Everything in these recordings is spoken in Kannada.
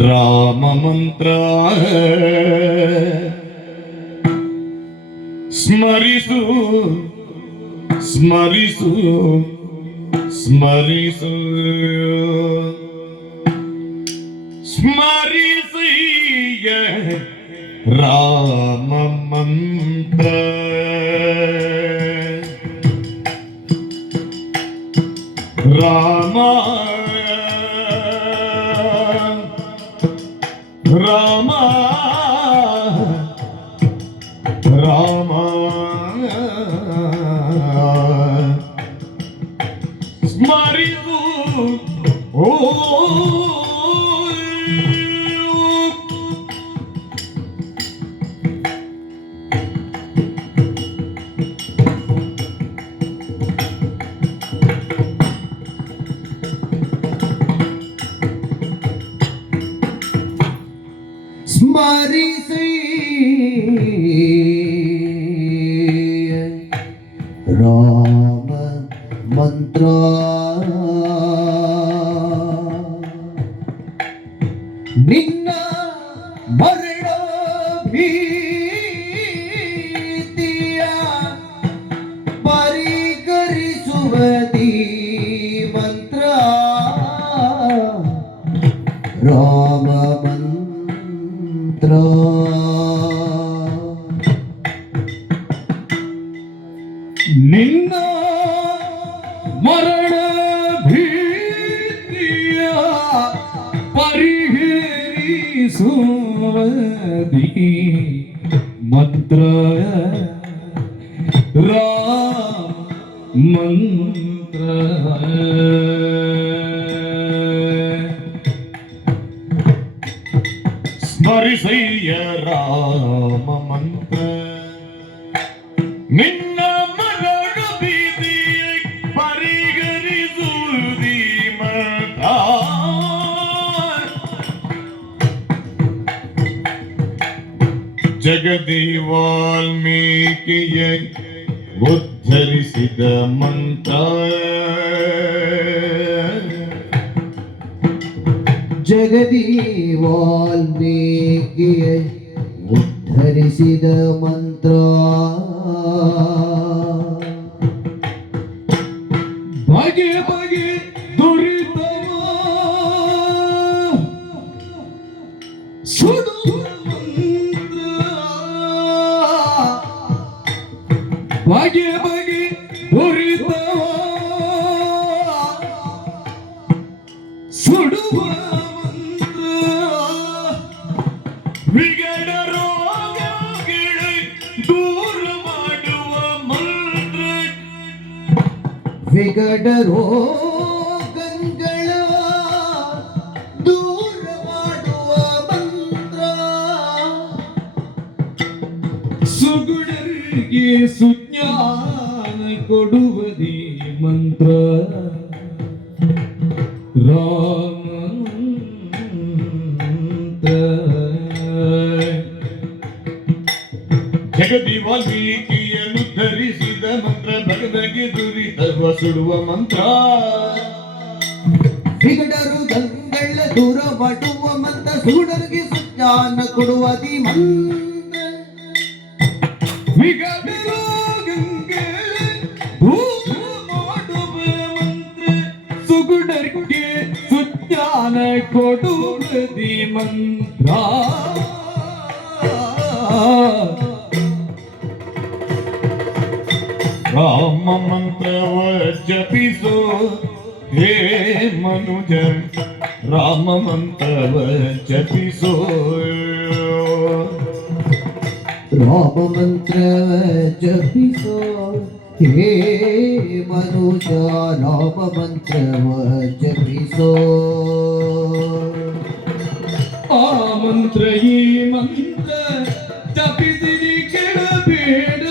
ರಾಮ ಮಂತ್ರ ಸ್ಮರಿಸು ಸ್ಮರಿಸು ಸ್ಮರಿಸು ಸ್ಮರಿಸಯ್ಯ ರಾಮ ಮಂತ್ರ ರಾಮ ರಾಮ ರಾಮ ಸ್ಮರಿಸು ಓ ಸ್ಮರಿಸಿ ರಾಮ ಮಂತ್ರ ನಿನ್ನ ಮರಣ ಭೀತಿಯ ಪರಿಕರಿಸುವದಿ ಮಂತ್ರ ರಾಮ ಮಂತ್ರ ನಿನ್ನ ಮರಣ ಭೀತಿಯ ಪರಿಹರಿಸುವದಿ ಮಂತ್ರ ರಾಮ ಮಂತ್ರ ಸ್ಮರಿಸಯ್ಯ ರಾಮ ಮಂತ್ರ ನಿನ್ನ ಮರಣ ಭೀತಿಯ ಪರಿಹರಿಸುವುದಿ ಮಂತ್ರ ಜಗದಿ ವಾಲ್ಮೀಕಿಯ ಉದ್ಧರಿಸಿದ ಮಂತ್ರ ಜಗದಿ ವಾಲ್ಮೀಕಿಯ ಉದ್ಧರಿಸಿದ ಮಂತ್ರ ಬಗೆ ಬಗೆ ದುರಿತವ ಸುಡುವ ಮಂತ್ರ ಬಗೆ ಬಗೆ ದುರಿತವ ಸುಡುವ ಮಂತ್ರ ವಿಗಡ ರೋಗಗಳ ದೂರ ಮಾಡುವ ಮಂತ್ರ ವಿಗಡ ರೋಗಗಳ ದೂರ ಮಾಡುವ ಮಂತ್ರ ಸುಗುಣರಿಗೆ ಸುಜ್ಞಾನ ಕೊಡುವದಿ ಮಂತ್ರ ರಾಮ ಮಂತ್ರ ಜಗದಿ ವಾಲ್ಮೀಕಿಯನ್ನು ಧರಿಸಿದ ಮಂತ್ರ ಬಗದಗೆ ದುರಿತವ ಸುಡುವ ಮಂತ್ರ ವಿಗಡರು ಗಂಗಳ ದೂರ ಮಾಡುವ ಮಂತ್ರ ಸುಡರಿಗೆ ಸುಜ್ಞಾನ ಕೊಡುವದಿ ಮಂತ್ರ ವಿಗಡರು ಗಂಗಳ ದೂರ ಮಾಡುವ ಮಂತ್ರ ಸುಗುಣರಿಗೆ ಸುಜ್ಞಾನ ಕೊಡುವದಿ ಮಂತ್ರ ರಾಮ ಮಂತ್ರವ ಜಪಿಸೋ ಹೇ ಮನುಜ ರಾಮ ಮಂತ್ರವ ಜಪಿಸೋ ರಾಮ ಮಂತ್ರವ ಜಪಿಸೋ ಹೇ ಮನುಜ ರಾಮ ಮಂತ್ರವ ಜಪಿಸೋ ಆ ಮಂತ್ರ ಈ ಮಂತ್ರ ಜಪಿಸಿರಿ ಕೆಡಬೇಡ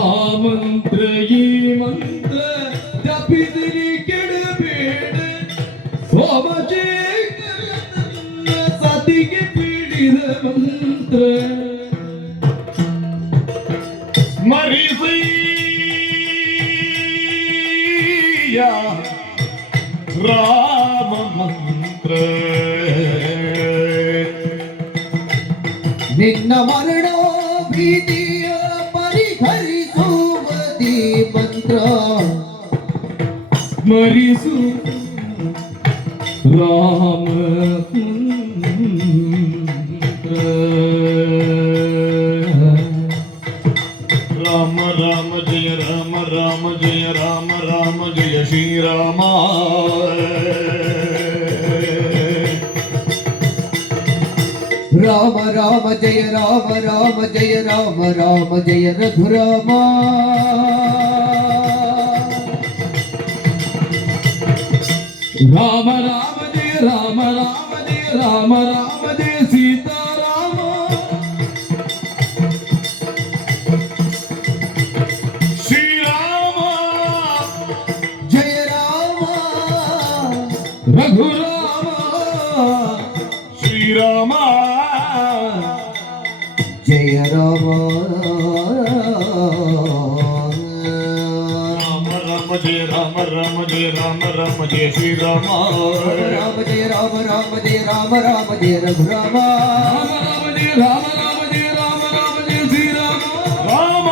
ಆ ಮಂತ್ರ ಈ ಮಂತ್ರ ಜಪಿಸಿರಿ ಕೆಡಬೇಡ ಸೋಮಶೇಖರ ಸತಿಗೆ ಪೀಡಿದ ಮಂತ್ರ ರಾಮ ಮಂತ್ರ ನಿನ್ನ ಮರಣ ಭೀತಿಯ ಪರಿಹರಿಸುವದಿ ಮಂತ್ರ ಸ್ಮರಿಸು ರಾಮ ರಾಮ ರಾಮ ಜಯ ರಾಮ ರಾಮ ಜಯ ರಾಮ ರಾಮ ಜಯ ಶ್ರೀರಾಮ ರಾಮ ರಾಮ ಜಯ ರಾಮ ರಾಮ ಜಯ ರಾಮ ರಾಮ ಜಯ ರಘುರಾಮ ರಾಮ ರಾಮ ಜಯ ರಾಮ ರಾಮ ಜಯ ರಾಮ ರಾಮ ಜಯ ಸೀತಾರಾಮ ಶ್ರೀರಾಮ ಜಯ ರಾಮ ರಘುರಾಮ ಶ್ರೀರಾಮ ಜಯ ರಾಮ ರಾಮ ರಾಮ ಜಯ ರಾಮ ರಾಮ ಜಯ ರಾಮ ರಾಮ ಜಯ ಶ್ರೀರಾಮ ರಾಮ ಜಯ ರಾಮ ರಾಮ ಜಯ ರಾಮ ರಾಮ ಜಯ ರಘುರಾಮ ರಾಮ ರಾಮ ಜಯ ರಾಮ ರಾಮ ಜಯ ರಾಮ ರಾಮ ಜಯ ಶ್ರೀರಾಮ ರಾಮ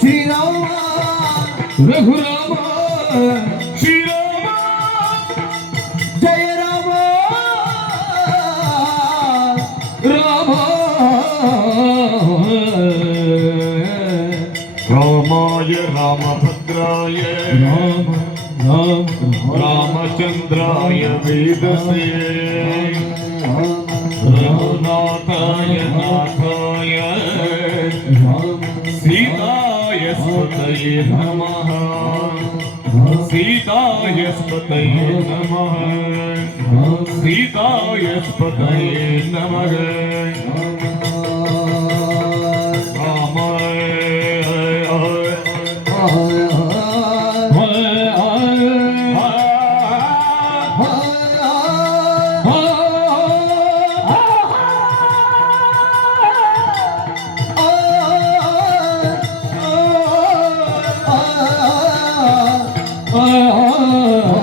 ಶ್ರೀರಾಮ ರಘುರಾಮ ಶ್ರೀರಾಮ ಜಯ ರಾಮ ರಾಮ ರಾಮಾಯ ರಾಮಭದ್ರಾಯ ರಾಮ ರಾಮ ರಾಮಚಂದ್ರಾಯ ವೇದಸೇ ರಘುನಾಥಾಯ ನಾಥಾಯ सीताय स्पतये नमः सीताय स्पतये नमः सीताय स्पतये नमः ah